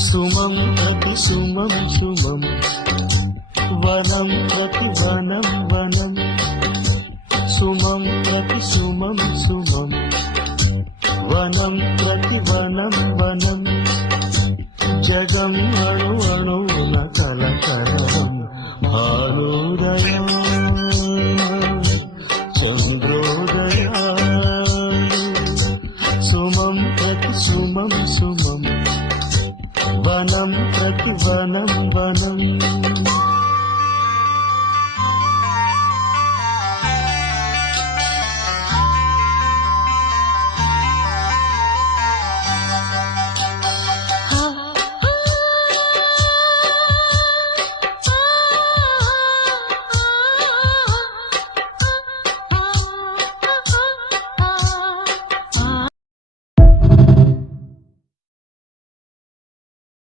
సుమం ప్రతి సుమం సుమం వనం ప్రతి వనం వనం సుమం ప్రతి సుమం సుమం వనం ప్రతి వనం వనం జగం అణు అణువున కలకలం భానుదయం చంద్రోదయాలు సుమం ప్రతి సుమం సుమం వనం ప్రతి వనం వనం